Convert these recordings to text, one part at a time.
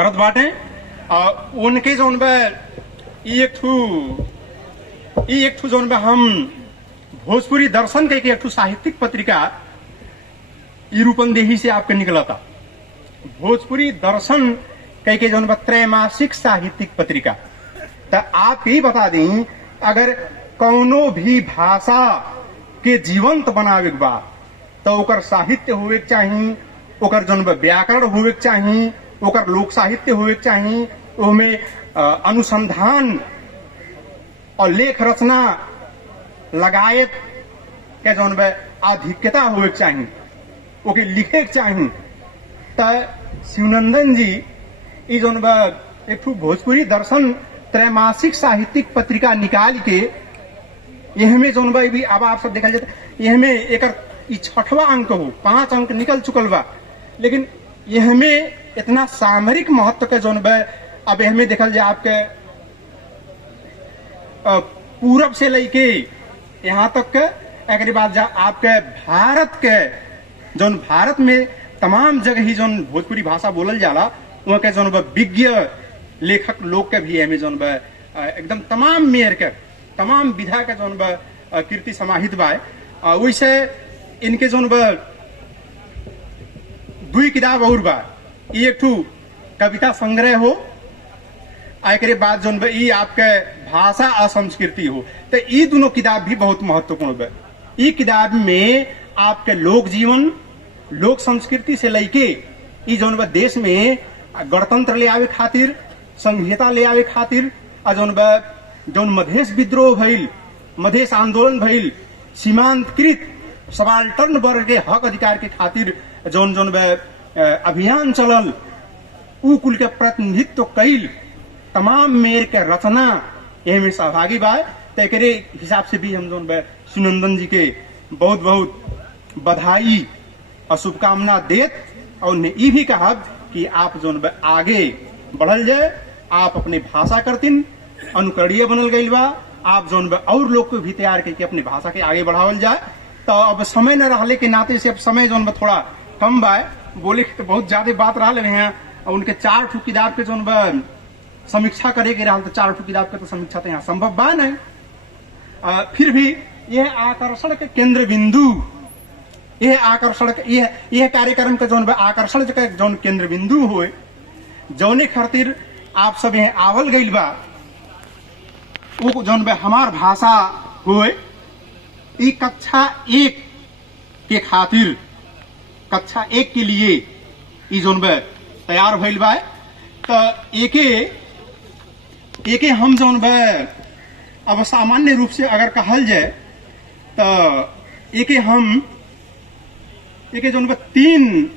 करत बाटे। उनके जौन बा ई एक ठू जौन बा हम भोजपुरी दर्शन के एक ठू साहित्यिक पत्रिका ई रूपंदेही से आपके निकला था। भोजपुरी दर्शन कह के जौन बा त्रैमासिक साहित्यिक पत्रिका। तो आप ही बता दी, अगर कौनो भी भाषा के जीवंत बनावे के बा तो ओकर साहित्य होवे के चाही, ओकर जौन बा व्याकरण होवे के चाही, ओकर लोक साहित्य होवे के चाही, ओमे अनुसंधान और लेख रचना लगायत के जौन बा आधिक्यता होवे के चाही, ओके लिखे के चाही। तो शिवनंदन जी ई जौन बा एक ठू भोजपुरी दर्शन त्रैमासिक साहित्यिक पत्रिका निकाल के यहमे जौन बा भी अब आप सब देखल जाता, यहमे एकर ई 6वां अंक हो, 5 अंक निकल चुकल बा, लेकिन यहमे इतना सामरिक महत्व के जौन बा अब यहमे देखल जाए आपके पूरब से लेके यहाँ तक के, एक बाद आपके भारत के जौन भारत में तमाम जगह ही जौन भोजपुरी भाषा बोलल जाला वहाँ के जौन बा विज्ञ लेखक लोग के भी एमे जौन बा एकदम तमाम मेयर के तमाम विधा के जौन बा कीर्ति समाहित बा। वैसे इनके जौन बा 2 किताब और बा, ई एक ठू कविता संग्रह हो, एक बाद जौन बा ई आपके भाषा और संस्कृति हो। तो ई दोनों किताब भी बहुत महत्वपूर्ण बा। ई किताब में आपके लोक जीवन लोक संस्कृति से लेके ई जौन बा देश में गणतंत्र ले आवे खातिर, संघीयता ले आवे खातिर, और जौन बा जौन मधेश विद्रोह भइल, मधेश आंदोलन भइल, सीमांतकृत सबाल्टर्न वर्ग के हक अधिकार के खातिर जौन जौन बा अभियान चलल, उ कुल के प्रतिनिधित्व कईल तमाम मेयर के रचना यही में सहभागी बा। तो एक हिसाब से भी हम जौन बा शिवनंदन जी के बहुत बहुत बधाई और शुभकामना देत, और उन्हें ये भी कहा कि आप जौन बा आगे बढ़ल जाए, आप अपने भाषा करतीन अनुकरणीय बनल गई बा, आप जौन बा और लोग को भी तैयार करके अपनी भाषा के आगे बढ़ावल जाए। तो अब समय न रहले के नाते से अब समय जौन बा थोड़ा कम बा, बोले तो बहुत ज्यादा बात रहा हैं, और उनके 4 ठू किताब के जौन बा समीक्षा करे के रहा, तो 4 ठू किताब के तो समीक्षा तो यहाँ संभव बा नहीं। फिर भी यह आकर्षण के केंद्र बिंदु, यह आकर्षण यह कार्यक्रम के जौन बा आकर्षण के जौन केंद्र बिंदु हुए, जौने खातिर आप सब यहाँ आवल गईल बा, वो जौन बा हमार भाषा हुए। ई कक्षा 1 के खातिर, कक्षा 1 के लिए ई जौन बा तैयार भइल बा। तो एके हम जौन बा अब सामान्य रूप से अगर कहल जाए तो एके जौन बा 3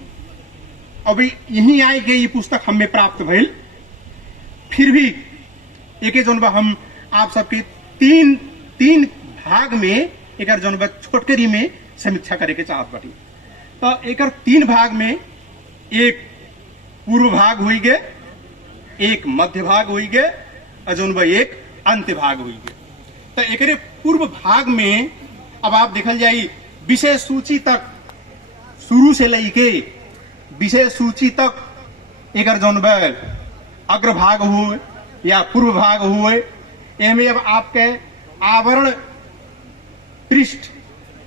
अभी यही आए के ये पुस्तक हमें प्राप्त भइल। फिर भी एके जौन बा हम आप सबके 3 भाग में एक जौन बा छोटकरी में समीक्षा करे के चाहत बाटी। तो एक 3 भाग में, एक पूर्व भाग हुई गे, एक मध्य भाग हुई गे, और जौन बा एक अंत्य भाग हुई गे। तो एक पूर्व भाग में अब आप देखल जाई विषय सूची तक, शुरू से लेके विषय सूची तक एक जौन बा अग्र भाग हुए या पूर्व भाग हुए। एमे अब आपके आवरण पृष्ठ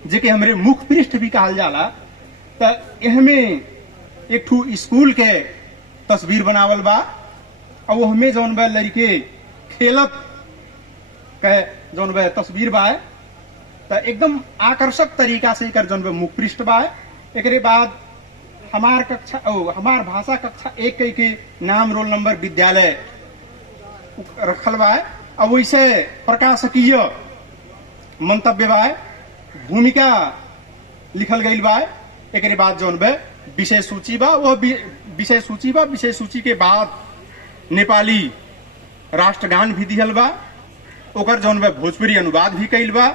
जेके हमरे मुख पृष्ठ भी कहल जाला, तो एहमें एक ठू स्कूल के तस्वीर बनावल बा, और वो हमें जौन बा लड़के खेलत के जौन बा तस्वीर बा। तो एकदम आकर्षक तरीका से एक जौन बा मुख पृष्ठ बा। एक बाद हमार भाषा कक्षा 1 के नाम, रोल नंबर, विद्यालय रखल बा, और वैसे प्रकाशकीय मंतव्य बा, भूमिका लिखल गई बा। एक बाद जौन बा विषय सूची बा, वो विषय सूची बा। विषय सूची के बाद नेपाली राष्ट्रगान भी दिहल बा, ओकर जौन बा भोजपुरी अनुवाद भी कइल बा,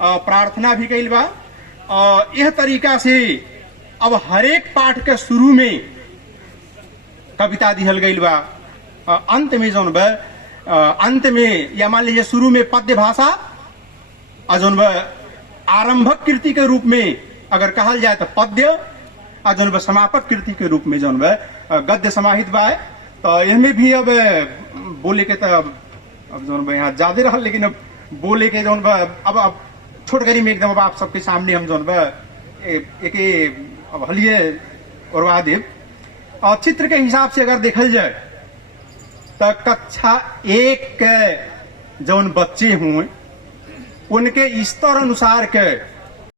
प्रार्थना भी कइल बा। यह तरीका से अब हरेक पाठ के शुरू में कविता दिहल गइल बा, अंत में जौन बा अंत में या मान लीजिए शुरू में पद्य भाषा, और जौन बा आरंभक कृति के रूप में अगर कहल जाए तो पद्य, और जौन बा समापक कृति के रूप में जौन बा गद्य समाहित बा। तो इनमें भी अब बोले के तो अब जो यहाँ ज्यादा रहा, लेकिन अब बोले के जो अब छोटकरी में एकदम अब आप सबके सामने हम जो एक अब हलिए और देव चित्र के हिसाब से अगर देखल जाए तो कक्षा 1 के जौन बच्चे हुए उनके स्तर अनुसार के